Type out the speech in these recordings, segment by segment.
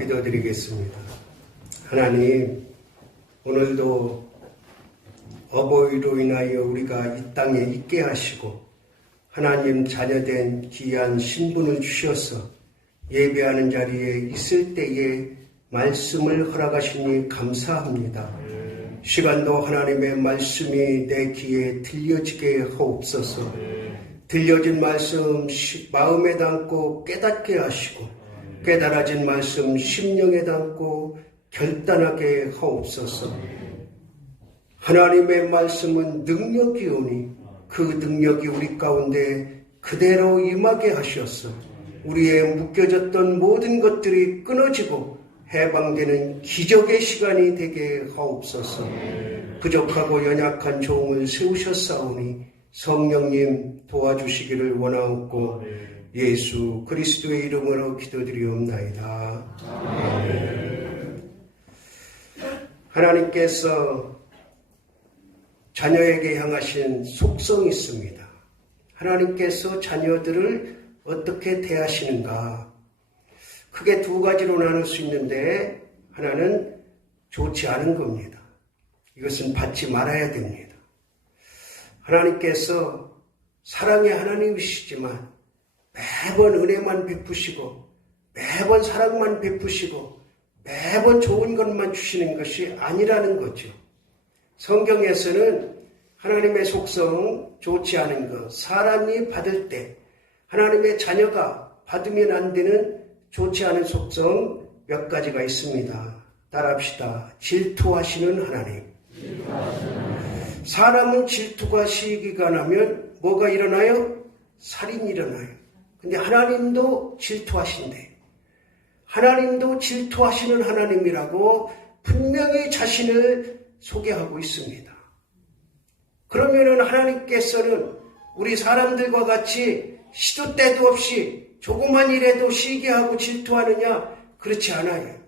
기도드리겠습니다. 하나님, 오늘도 어버이로 인하여 우리가 이 땅에 있게 하시고 하나님 자녀된 귀한 신분을 주셔서 예배하는 자리에 있을 때에 말씀을 허락하시니 감사합니다. 시간도 하나님의 말씀이 내 귀에 들려지게 하옵소서. 들려진 말씀 마음에 담고 깨닫게 하시고 깨달아진 말씀 심령에 담고 결단하게 하옵소서. 하나님의 말씀은 능력이오니 그 능력이 우리 가운데 그대로 임하게 하셔서 우리의 묶여졌던 모든 것들이 끊어지고 해방되는 기적의 시간이 되게 하옵소서. 부족하고 연약한 종을 세우셨사오니 성령님 도와주시기를 원하옵고 예수 그리스도의 이름으로 기도드리옵나이다. 아멘. 하나님께서 자녀에게 향하신 속성이 있습니다. 하나님께서 자녀들을 어떻게 대하시는가? 크게 두 가지로 나눌 수 있는데 하나는 좋지 않은 겁니다. 이것은 받지 말아야 됩니다. 하나님께서 사랑의 하나님이시지만 매번 은혜만 베푸시고 매번 사랑만 베푸시고 매번 좋은 것만 주시는 것이 아니라는 거죠. 성경에서는 하나님의 속성 좋지 않은 것, 사람이 받을 때 하나님의 자녀가 받으면 안 되는 좋지 않은 속성 몇 가지가 있습니다. 따라합시다. 질투하시는 하나님. 사람은 질투가 시기가 나면 뭐가 일어나요? 살인이 일어나요. 근데 하나님도 질투하신대. 하나님도 질투하시는 하나님이라고 분명히 자신을 소개하고 있습니다. 그러면은 하나님께서는 우리 사람들과 같이 시도 때도 없이 조그만 일에도 시기하고 질투하느냐? 그렇지 않아요.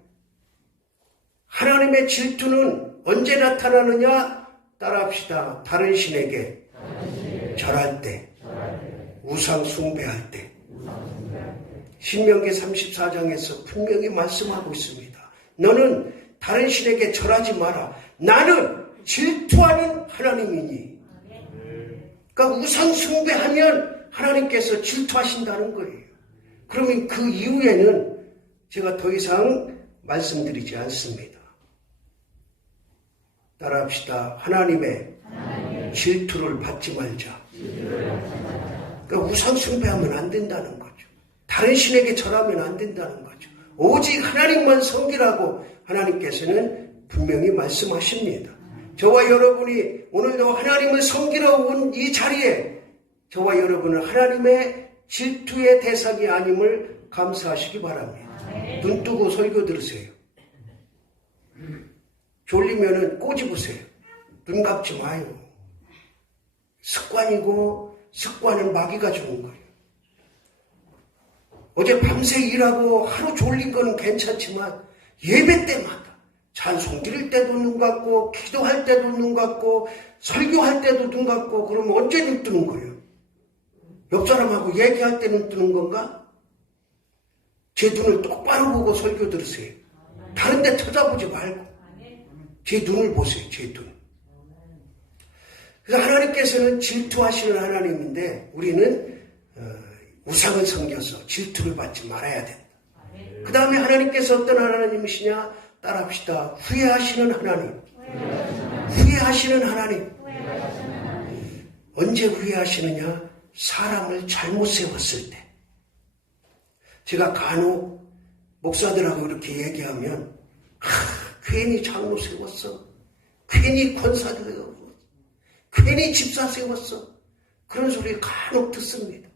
하나님의 질투는 언제 나타나느냐? 따라합시다. 다른 신에게 절할 때, 우상 숭배할 때. 신명기 34장에서 분명히 말씀하고 있습니다. 너는 다른 신에게 절하지 마라. 나는 질투하는 하나님이니. 그러니까 우상 숭배하면 하나님께서 질투하신다는 거예요. 그러면 그 이후에는 제가 더 이상 말씀드리지 않습니다. 따라합시다. 하나님의 질투를 받지 말자. 그러니까 우상 숭배하면 안 된다는 거죠. 다른 신에게 절하면 안 된다는 거죠. 오직 하나님만 섬기라고 하나님께서는 분명히 말씀하십니다. 저와 여러분이 오늘도 하나님을 섬기러 온 이 자리에 저와 여러분은 하나님의 질투의 대상이 아님을 감사하시기 바랍니다. 눈 뜨고 설교 들으세요. 졸리면은 꼬집으세요. 눈 감지 마요. 습관이고 습관은 마귀가 주는 거예요. 어제 밤새 일하고 하루 졸린 거는 괜찮지만 예배 때마다 찬송 드릴 때도 눈 감고 기도할 때도 눈 감고 설교할 때도 눈 감고 그러면 언제 눈 뜨는 거예요? 옆 사람하고 얘기할 때 눈 뜨는 건가? 제 눈을 똑바로 보고 설교 들으세요. 다른 데 쳐다보지 말고 제 눈을 보세요. 제 눈. 그래서 하나님께서는 질투하시는 하나님인데 우리는 우상을 섬겨서 질투를 받지 말아야 된다. 그 다음에 하나님께서 어떤 하나님이시냐? 따라합시다. 후회하시는 하나님. 후회하시는 하나님. 언제 후회하시느냐? 사람을 잘못 세웠을 때. 제가 간혹 목사들하고 이렇게 얘기하면 괜히 장로 세웠어. 괜히 권사 세웠어. 괜히 집사 세웠어. 그런 소리 간혹 듣습니다.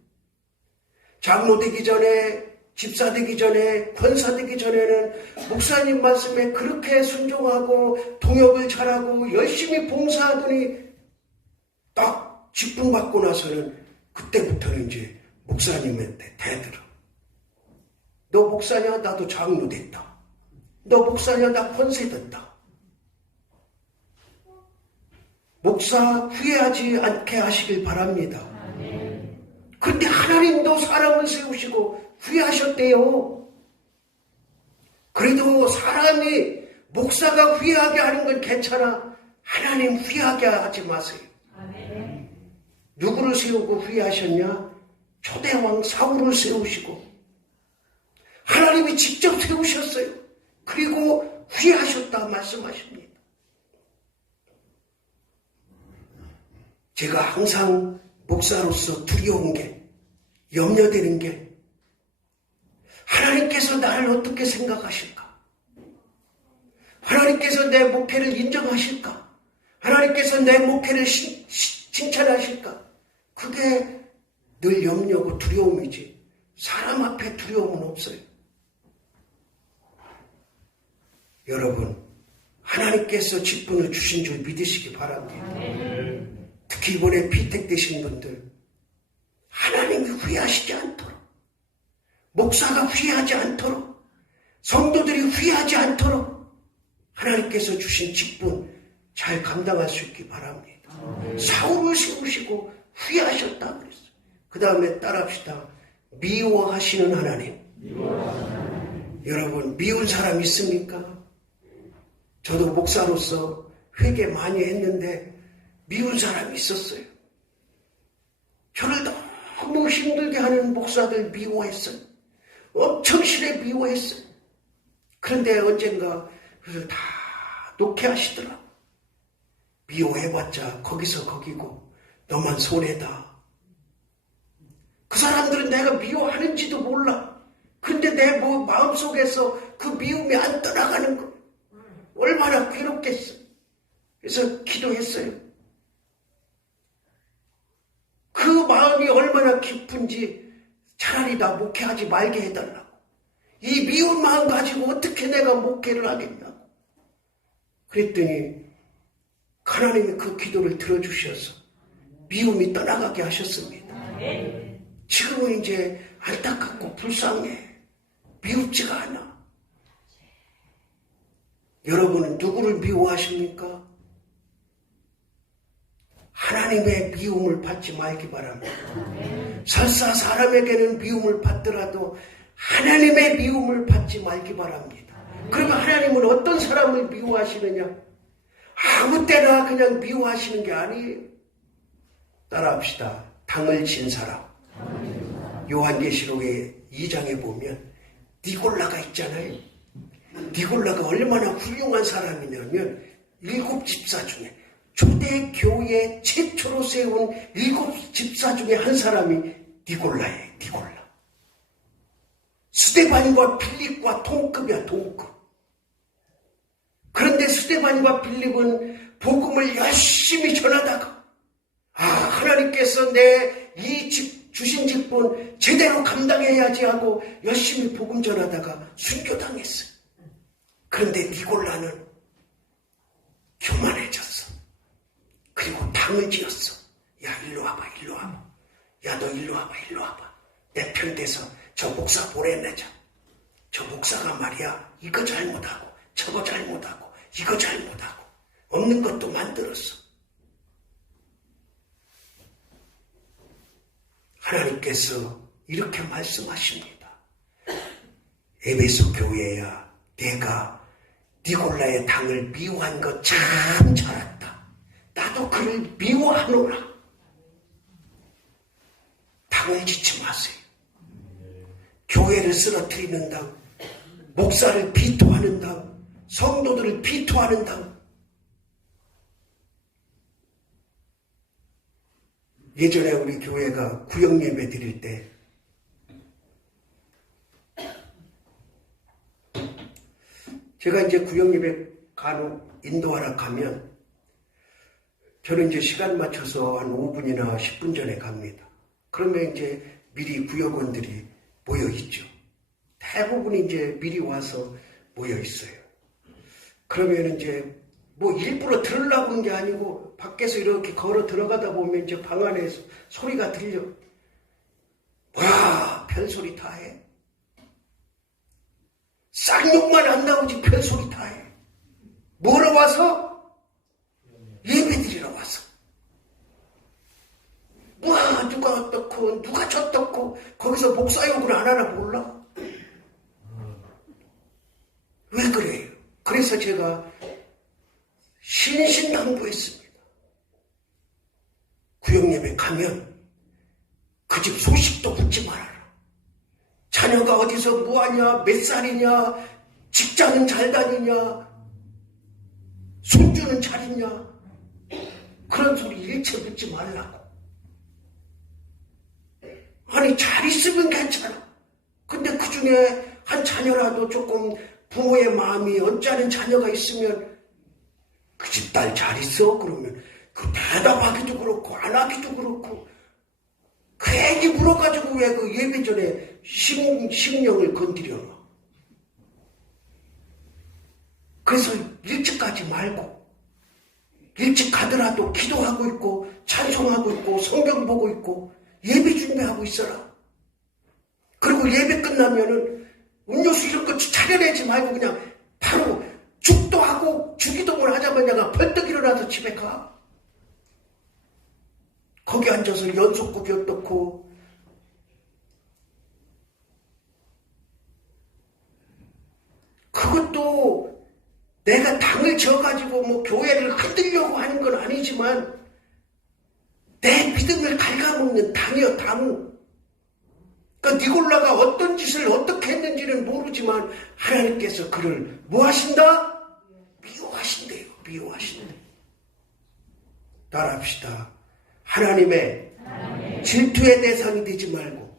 장로 되기 전에, 집사 되기 전에, 권사 되기 전에는 목사님 말씀에 그렇게 순종하고 동역을 잘하고 열심히 봉사하더니 딱 직분 받고 나서는 그때부터는 이제 목사님한테 대들어. 너 목사냐? 나도 장로 됐다. 너 목사냐? 나 권세 됐다. 목사 후회하지 않게 하시길 바랍니다. 그런데 하나님도 사람을 세우시고 후회하셨대요. 그래도 사람이 목사가 후회하게 하는 건 괜찮아. 하나님 후회하게 하지 마세요. 누구를 세우고 후회하셨냐? 초대왕 사울을 세우시고 하나님이 직접 세우셨어요. 그리고 후회하셨다 말씀하십니다. 제가 항상 목사로서 두려운 게, 염려되는 게, 하나님께서 나를 어떻게 생각하실까? 하나님께서 내 목회를 인정하실까? 하나님께서 내 목회를 칭찬하실까? 그게 늘 염려고 두려움이지 사람 앞에 두려움은 없어요. 여러분, 하나님께서 직분을 주신 줄 믿으시기 바랍니다. 특히 이번에 피택되신 분들, 하나님이 후회하시지 않도록, 목사가 후회하지 않도록, 성도들이 후회하지 않도록 하나님께서 주신 직분 잘 감당할 수 있기 바랍니다. 사울을 세우시고 후회하셨다 그랬어요. 그 다음에 따라합시다. 미워하시는 하나님. 여러분, 미운 사람 있습니까? 저도 목사로서 회개 많이 했는데 미운 사람이 있었어요. 저를 너무 힘들게 하는 목사들 미워했어요. 엄청 심하게 미워했어요. 그런데 언젠가 그걸 다 놓게 하시더라고요. 미워해봤자 거기서 거기고 너만 손해다. 그 사람들은 내가 미워하는지도 몰라. 근데 내 마음속에서 그 미움이 안 떠나가는 거. 얼마나 괴롭겠어. 그래서 기도했어요. 그 마음이 얼마나 깊은지 차라리 나 목회하지 말게 해달라고. 이 미운 마음 가지고 어떻게 내가 목회를 하겠냐고. 그랬더니 하나님이 그 기도를 들어주셔서 미움이 떠나가게 하셨습니다. 지금은 이제 안타깝고 불쌍해. 미웃지가 않아. 여러분은 누구를 미워하십니까? 하나님의 미움을 받지 말기 바랍니다. 설사 사람에게는 미움을 받더라도 하나님의 미움을 받지 말기 바랍니다. 그러면 하나님은 어떤 사람을 미워하시느냐? 아무 때나 그냥 미워하시는 게 아니에요. 따라합시다. 당을 진 사람. 요한계시록의 2장에 보면 니골라가 있잖아요. 니골라가 얼마나 훌륭한 사람이냐면 7집사 중에 초대교회 최초로 세운 7집사 중에 한 사람이 니골라예요. 니골라. 스데반과 빌립과 동급이야. 동급. 그런데 스데반과 빌립은 복음을 열심히 전하다가 하나님께서 내 이 주신 직분 제대로 감당해야지 하고 열심히 복음 전하다가 순교당했어요. 그런데 니골라는 교만해졌어. 그리고 당을 지었어. 야, 일로 와봐, 일로 와봐. 야, 너 일로 와봐, 일로 와봐. 내 편 돼서 저 목사 보내내자. 저 목사가 말이야, 이거 잘못하고, 저거 잘못하고, 이거 잘못하고, 없는 것도 만들었어. 하나님께서 이렇게 말씀하십니다. 에베소 교회야, 내가 니골라의 당을 미워한 거 참 잘 알았다. 나도 그를 미워하노라. 당을 짓지 마세요. 교회를 쓰러뜨리는 당, 목사를 비토하는 당, 성도들을 비토하는 당. 예전에 우리 교회가 구역 예배 드릴 때 제가 이제 구역 예배 간혹 인도하러 가면 저는 이제 시간 맞춰서 한 5분이나 10분 전에 갑니다. 그러면 이제 미리 구역원들이 모여 있죠. 대부분이 이제 미리 와서 모여 있어요. 그러면 이제 뭐 일부러 들으려고 한 게 아니고 밖에서 이렇게 걸어 들어가다 보면 이제 방 안에서 소리가 들려. 와, 별소리 다 해. 쌍욕만 안 나오지 별소리 다 해. 뭐로 와서? 예배드리러 와서. 와, 누가 어떻고 누가 저떻고 거기서 목사 욕을 안 하나 몰라. 그래서 제가 신신당부했습니다. 구역예배 가면 그 집 소식도 묻지 말아라. 자녀가 어디서 뭐하냐, 몇 살이냐, 직장은 잘 다니냐, 손주는 잘 있냐, 그런 소리 일체 묻지 말라고. 아니, 잘 있으면 괜찮아. 근데 그 중에 한 자녀라도 조금 부모의 마음이 언짢은 자녀가 있으면 그 집 딸 잘 있어? 그러면 그 대답하기도 그렇고 안 하기도 그렇고 괜히 물어가지고 왜 그 예배 전에 심령을 건드려놔. 그래서 일찍 가지 말고 일찍 가더라도 기도하고 있고 찬송하고 있고 성경 보고 있고 예배 준비하고 있어라. 그리고 예배 끝나면은 음료수 이런 거 차려내지 말고 그냥 바로 죽도 하고 주기도문 하자마자 벌떡 일어나서 집에 가. 거기 앉아서 연속곡 엿듣고 그것도 내가 당을 져가지고 뭐 교회를 흔들려고 하는 건 아니지만 내 믿음을 갉아먹는 당이요, 당. 그러니까 니골라가 어떤 짓을 어떻게 했는지는 모르지만 하나님께서 그를 뭐 하신다? 미워하신대요. 미워하신대. 따라합시다. 하나님의 질투의 대상이 되지 말고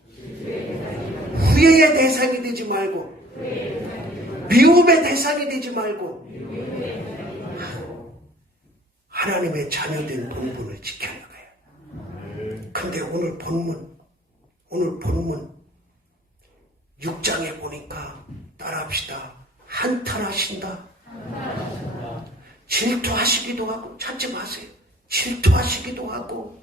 후회의 대상이 되지 말고 미움의 대상이 되지 말고 하나님의 자녀된 본분을 지켜나가요. 근데 오늘 본문 6장에 보니까 따라합시다. 한탄하신다. 질투하시기도 하고, 찾지 마세요. 질투하시기도 하고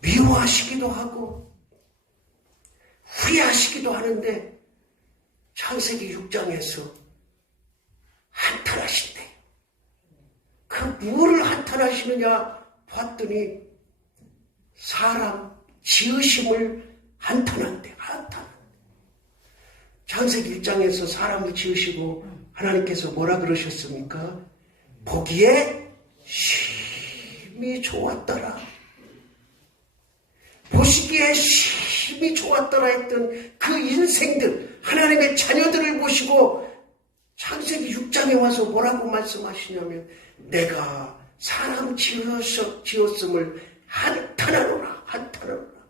미워하시기도 하고 후회하시기도 하는데 창세기 6장에서 한탄하신대. 그 무엇을 한탄하시느냐 봤더니 사람 지으심을 한탄한대. 한탄. 창세기 1장에서 사람을 지으시고 하나님께서 뭐라 그러셨습니까? 보기에 심히 좋았더라. 보시기에 심히 좋았더라 했던 그 인생들, 하나님의 자녀들을 보시고 창세기 6장에 와서 뭐라고 말씀하시냐면 내가 사람 지었음을 한탄하노라. 한탄하노라.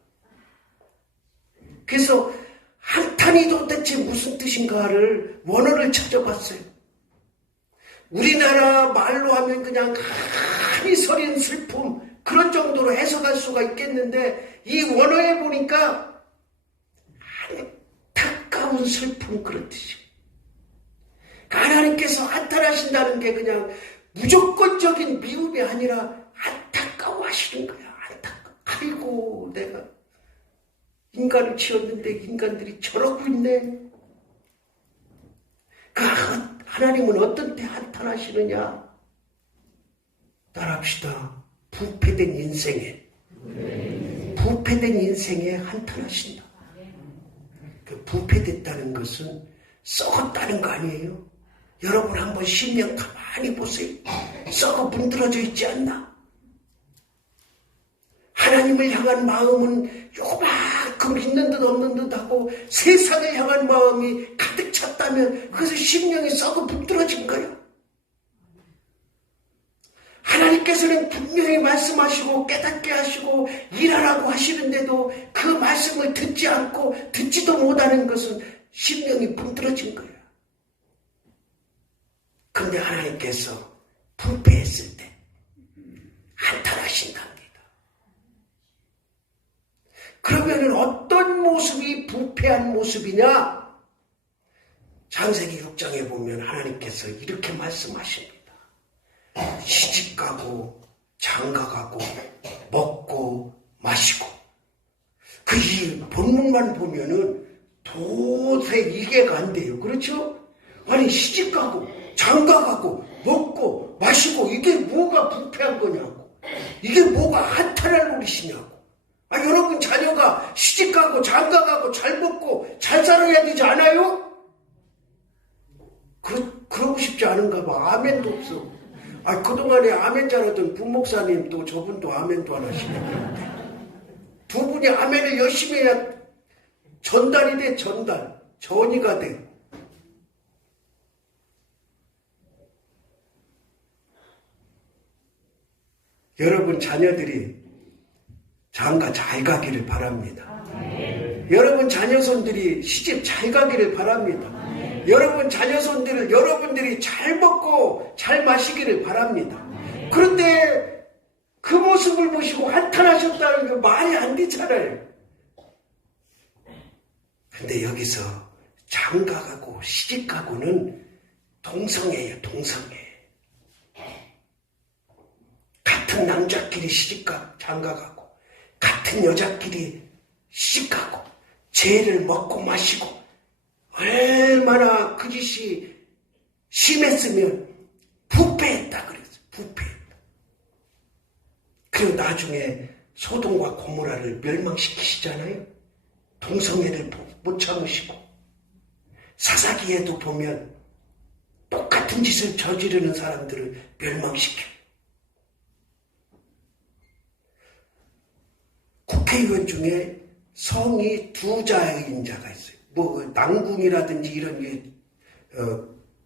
그래서 한탄이 도대체 무슨 뜻인가를 원어를 찾아봤어요. 우리나라 말로 하면 그냥 한이 서린 슬픔 그런 정도로 해석할 수가 있겠는데 이 원어에 보니까 안타까운 슬픔 그런 뜻이에요. 하나님께서 한탄하신다는 게 그냥 무조건적인 미움이 아니라 안타까워하시는 거야. 아이고 내가 인간을 지었는데 인간들이 저러고 있네. 하나님은 어떤 때 한탄하시느냐? 따라합시다. 부패된 인생에 한탄하신다. 그 부패됐다는 것은 썩었다는 거 아니에요? 여러분 한번 10년 가만히 보세요. 썩어 문드러져 있지 않나? 하나님을 향한 마음은 요만큼 있는 듯 없는 듯 하고 세상을 향한 마음이 가득 찼다면 그것은 심령이 썩어 문드러진 거예요. 하나님께서는 분명히 말씀하시고 깨닫게 하시고 일하라고 하시는데도 그 말씀을 듣지 않고 듣지도 못하는 것은 심령이 문드러진 거예요. 그런데 하나님께서 부패했을 때 한탄하신답니다. 그러면 어떤 모습이 부패한 모습이냐? 창세기 6장에 보면 하나님께서 이렇게 말씀하십니다. 시집가고 장가가고 먹고 마시고 그 이 본문만 보면은 도저히 이해가 안 돼요. 그렇죠? 아니 시집가고 장가가고 먹고 마시고 이게 뭐가 부패한 거냐고. 이게 뭐가 한탄할 노릇이냐고. 여러분 자녀가 시집가고 장가가고 잘 먹고 잘 살아야 되지 않아요? 싶지 않은가 봐. 아멘도 없어. 그동안에 아멘 잘하던 부목사님 또 저분도 아멘도 안 하시네. 두 분이 아멘을 열심히 해야 전달이 돼, 전이가 돼. 여러분 자녀들이 장가 잘 가기를 바랍니다. 여러분 자녀손들이 시집 잘 가기를 바랍니다. 여러분 자녀손들을 여러분들이 잘 먹고 잘 마시기를 바랍니다. 그런데 그 모습을 보시고 한탄하셨다는 게 말이 안 되잖아요. 근데 여기서 장가가고 시집가고는 동성애예요, 동성애. 같은 남자끼리 장가가고 같은 여자끼리 시집가고 죄를 먹고 마시고 얼마나 그 짓이 심했으면 부패했다 그랬어요. 부패했다. 그리고 나중에 소돔과 고모라를 멸망시키시잖아요. 동성애를 못 참으시고 사사기에도 보면 똑같은 짓을 저지르는 사람들을 멸망시켜요. 국회의원 중에 성이 두 자인 자가 있어요. 낭궁이라든지 이런 게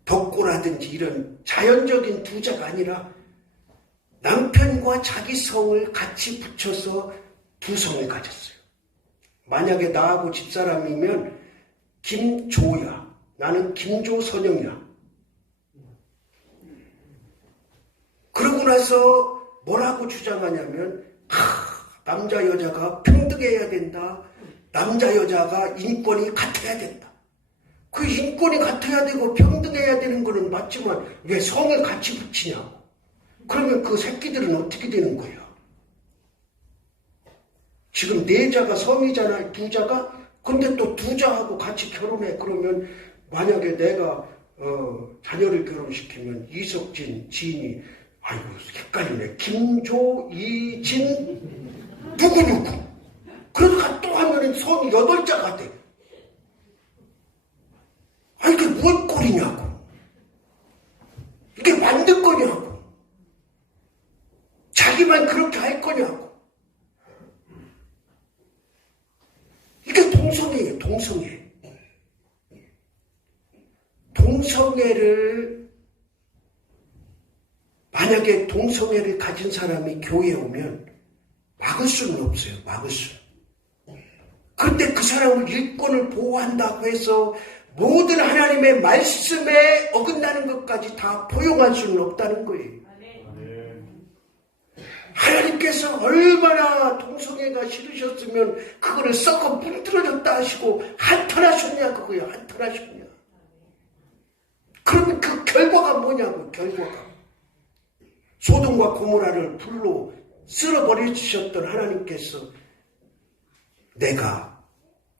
덕고라든지 이런 자연적인 두 자가 아니라 남편과 자기 성을 같이 붙여서 두 성을 가졌어요. 만약에 나하고 집사람이면 김조야, 나는 김조선영이야. 그러고 나서 뭐라고 주장하냐면 남자 여자가 평등해야 된다. 남자 여자가 인권이 같아야 된다. 그 인권이 같아야 되고 평등해야 되는 거는 맞지만 왜 성을 같이 붙이냐고. 그러면 그 새끼들은 어떻게 되는 거야? 지금 네 자가 성이잖아, 두 자가. 근데 또 두 자하고 같이 결혼해. 그러면 만약에 내가 자녀를 결혼시키면 이석진, 진이, 아이고 헷갈리네. 김조, 이진, 누구. 그러다가 또 하면은 성이 8자가 돼. 이게 무슨 꼴이냐고. 이게 만들 거냐고. 자기만 그렇게 할 거냐고. 이게 동성애예요, 동성애. 동성애를 만약에 동성애를 가진 사람이 교회에 오면 막을 수는 없어요. 막을 수는. 그런데 그 사람을 일권을 보호한다고 해서 모든 하나님의 말씀에 어긋나는 것까지 다 포용할 수는 없다는 거예요. 하나님께서 얼마나 동성애가 싫으셨으면 그거를 썩어 문드러졌다 하시고 한탄하셨냐 그거예요. 한탄하셨냐. 그러면 그 결과가 뭐냐고. 결과가. 소돔과 고모라를 불로 쓸어버리셨던 하나님께서 내가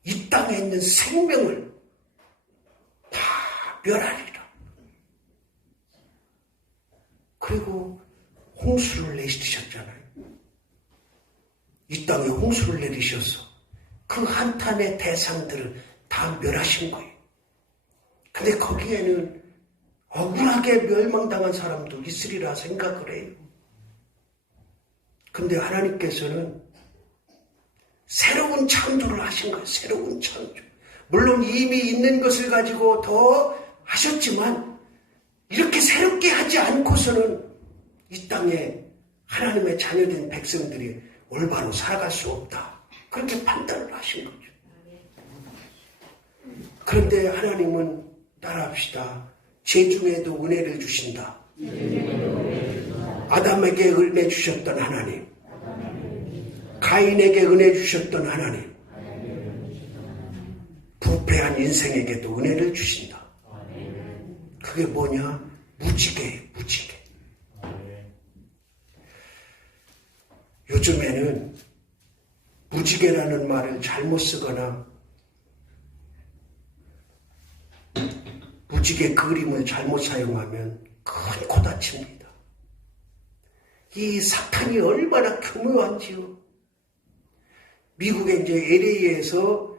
이 땅에 있는 생명을 다 멸하리라. 그리고 홍수를 내리셨잖아요. 이 땅에 홍수를 내리셔서 그 한탄의 대상들을 다 멸하신 거예요. 근데 거기에는 억울하게 멸망당한 사람도 있으리라 생각을 해요. 근데 하나님께서는 새로운 창조를 하신 거예요. 새로운 창조. 물론 이미 있는 것을 가지고 더 하셨지만 이렇게 새롭게 하지 않고서는 이 땅에 하나님의 자녀된 백성들이 올바로 살아갈 수 없다. 그렇게 판단을 하신 거죠. 그런데 하나님은 따라합시다. 죄 중에도 은혜를 주신다. 아담에게 은혜 주셨던 하나님, 가인에게 은혜 주셨던 하나님, 부패한 인생에게도 은혜를 주신다. 그게 뭐냐? 무지개예요, 무지개. 요즘에는 무지개라는 말을 잘못 쓰거나 무지개 그림을 잘못 사용하면 큰 코다칩니다. 이 사탄이 얼마나 교묘한지요. 미국의 이제 LA에서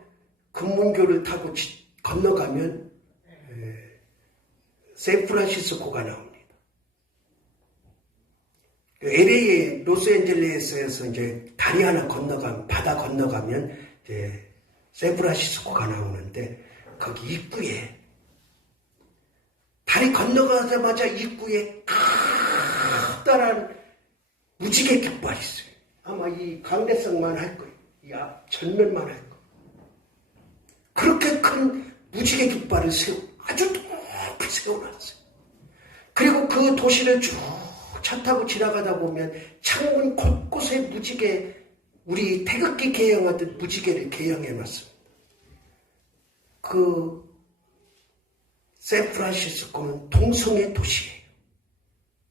금문교를 타고 건너가면 샌프란시스코가 나옵니다. LA 로스앤젤레스에서 이제 다리 하나 건너가면, 바다 건너가면 이제 샌프란시스코가 나오는데, 거기 입구에, 다리 건너가자마자 입구에 커다란 무지개 깃발이 있어요. 아마 이 강대성만 할 거예요. 이 앞 전면만 할 거예요. 그렇게 큰 무지개 깃발을 아주 높이 세워놨어요. 그리고 그 도시를 쭉 차 타고 지나가다 보면 창문 곳곳에 무지개, 우리 태극기 개영하듯 무지개를 개영해놨습니다. 그 샌프란시스코는 동성애 도시예요.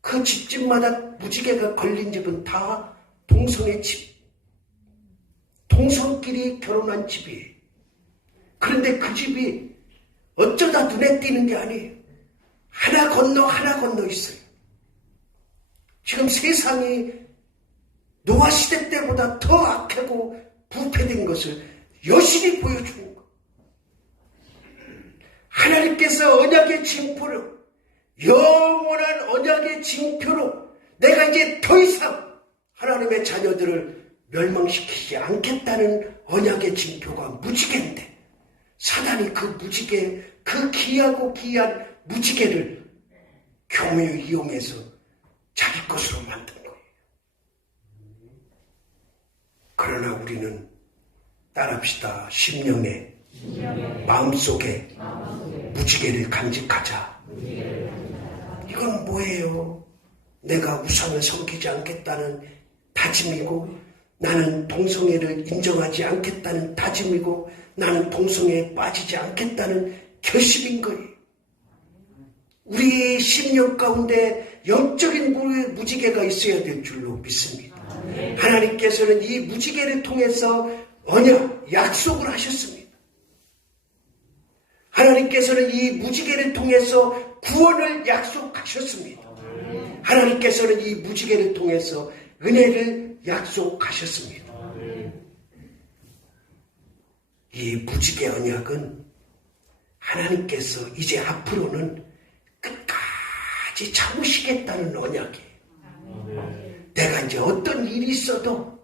그 집집마다 무지개가 걸린 집은 다 동성애 집. 동성끼리 결혼한 집이에요. 그런데 그 집이 어쩌다 눈에 띄는 게 아니에요. 하나 건너 있어요. 지금 세상이 노아 시대 때보다 더 악하고 부패된 것을 여실히 보여주는 것. 하나님께서 언약의 징표로, 영원한 언약의 징표로 내가 이제 더 이상 하나님의 자녀들을 멸망시키지 않겠다는 언약의 징표가 무지개인데, 사단이 그 무지개, 그 귀하고 귀한 무지개를 교묘히 이용해서 자기 것으로 만든 거예요. 그러나 우리는 따릅시다. 심령에, 마음속에 무지개를 간직하자. 이건 뭐예요? 내가 우상을 섬기지 않겠다는 다짐이고, 나는 동성애를 인정하지 않겠다는 다짐이고, 나는 동성애에 빠지지 않겠다는 결심인 거예요. 우리의 심령 가운데 영적인 무지개가 있어야 될 줄로 믿습니다. 하나님께서는 이 무지개를 통해서 언약, 약속을 하셨습니다. 하나님께서는 이 무지개를 통해서 구원을 약속하셨습니다. 하나님께서는 이 무지개를 통해서 은혜를 약속하셨습니다. 이 무지개 언약은 하나님께서 이제 앞으로는 끝까지 참으시겠다는 언약이에요. 내가 이제 어떤 일이 있어도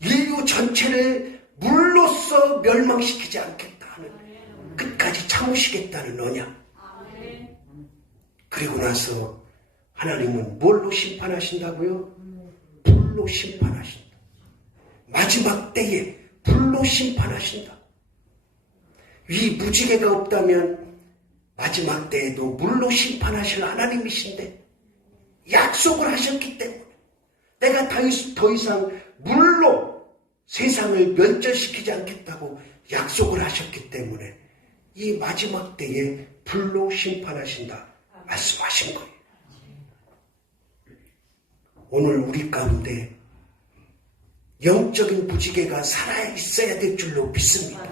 인류 전체를 물로써 멸망시키지 않겠다 하는, 끝까지 참으시겠다는 언약. 그리고 나서 하나님은 뭘로 심판하신다고요? 불로 심판하신다. 마지막 때에 불로 심판하신다. 이 무지개가 없다면 마지막 때에도 물로 심판하실 하나님이신데, 약속을 하셨기 때문에 내가 더 이상 물로 세상을 멸절시키지 않겠다고 약속을 하셨기 때문에 이 마지막 때에 불로 심판하신다 말씀하신 거예요. 오늘 우리 가운데 영적인 무지개가 살아있어야 될 줄로 믿습니다.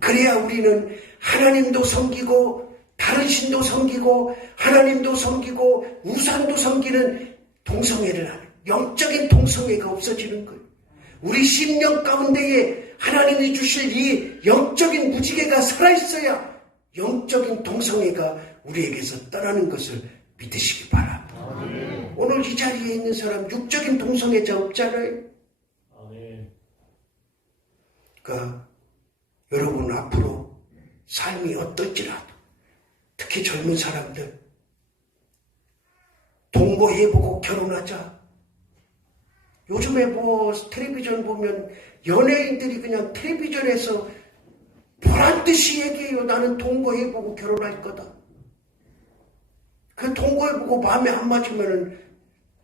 그래야 우리는 하나님도 섬기고 다른 신도 섬기고 하나님도 섬기고 우상도 섬기는 동성애를 하는, 영적인 동성애가 없어지는 거예요. 우리 심령 가운데에 하나님이 주실 이 영적인 무지개가 살아있어야 영적인 동성애가 우리에게서 떠나는 것을 믿으시기 바랍니다. 오늘 이 자리에 있는 사람 육적인 동성애자 없잖아요. 그러니까 여러분 앞으로 삶이 어떨지라도, 특히 젊은 사람들, 동거해보고 결혼하자. 요즘에 뭐 텔레비전 보면 연예인들이 그냥 텔레비전에서 보란듯이 얘기해요. 나는 동거해보고 결혼할 거다. 그 동거해보고 마음에 안 맞으면은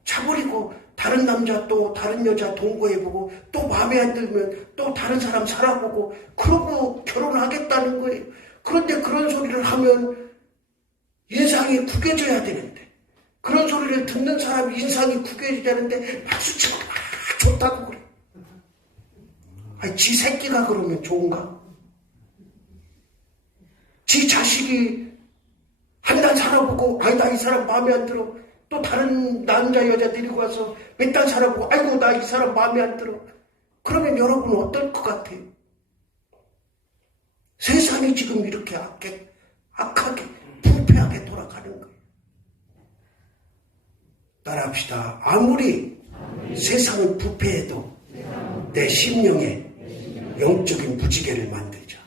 차버리고 다른 남자 또 다른 여자 동거해보고 또 마음에 안 들면 또 다른 사람 살아보고 그러고 결혼하겠다는 거예요. 그런데 그런 소리를 하면 인상이 구겨져야 되는데, 그런 소리를 듣는 사람 인상이 구겨져야 되는데 박수치고 좋다고 그래. 아니, 지 새끼가 그러면 좋은가? 지 자식이 한 달 살아보고 아니 나 이 사람 마음에 안 들어, 또 다른 남자 여자 데리고 와서 몇 달 살아보고 아이고 나 이 사람 마음에 안 들어. 그러면 여러분 어떨 것 같아요? 세상이 지금 이렇게 악하게 부패하게 따라합시다. 아무리 세상은 부패해도 내 심령에 영적인 무지개를 만들자.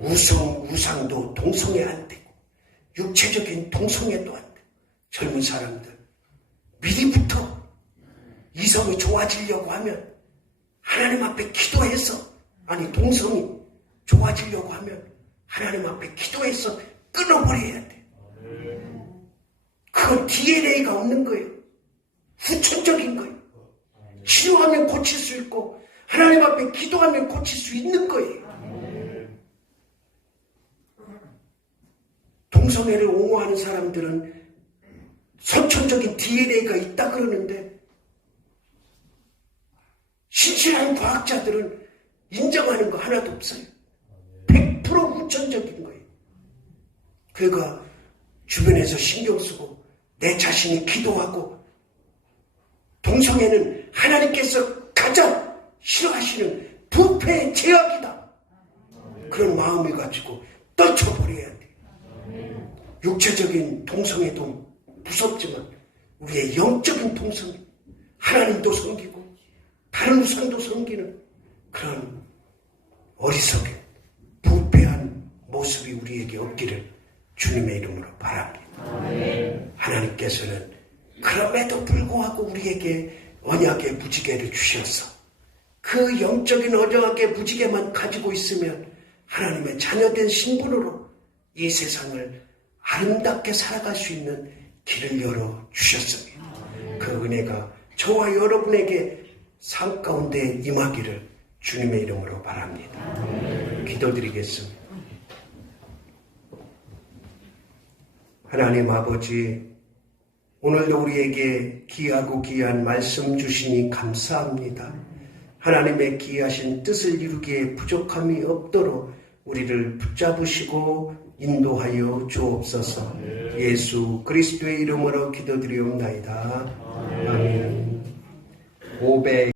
우상도 동성애 안 되고 육체적인 동성애도 안 돼. 젊은 사람들 미리부터 이성이 좋아지려고 하면 하나님 앞에 기도해서, 아니 동성이 좋아지려고 하면 하나님 앞에 기도해서 끊어버려야 돼. 그건 DNA가 없는 거예요. 후천적인 거예요. 치료하면 고칠 수 있고 하나님 앞에 기도하면 고칠 수 있는 거예요. 동성애를 옹호하는 사람들은 선천적인 DNA가 있다 그러는데 신실한 과학자들은 인정하는 거 하나도 없어요. 100% 후천적인 거예요. 그러니까 주변에서 신경 쓰고 내 자신이 기도하고, 동성애는 하나님께서 가장 싫어하시는 부패의 죄악이다. 그런 마음을 가지고 떨쳐버려야 돼. 육체적인 동성애도 무섭지만 우리의 영적인 동성애, 하나님도 섬기고 다른 우상도 섬기는 그런 어리석은 부패한 모습이 우리에게 없기를 주님의 이름으로 바랍니다. 하나님께서는 그럼에도 불구하고 우리에게 언약의 무지개를 주셔서 그 영적인 언약의 무지개만 가지고 있으면 하나님의 자녀된 신분으로 이 세상을 아름답게 살아갈 수 있는 길을 열어주셨습니다. 그 은혜가 저와 여러분에게 삶 가운데 임하기를 주님의 이름으로 바랍니다. 기도드리겠습니다. 하나님 아버지, 오늘도 우리에게 귀하고 귀한 말씀 주시니 감사합니다. 하나님의 귀하신 뜻을 이루기에 부족함이 없도록 우리를 붙잡으시고 인도하여 주옵소서. 예수 그리스도의 이름으로 기도드리옵나이다. 아멘. 500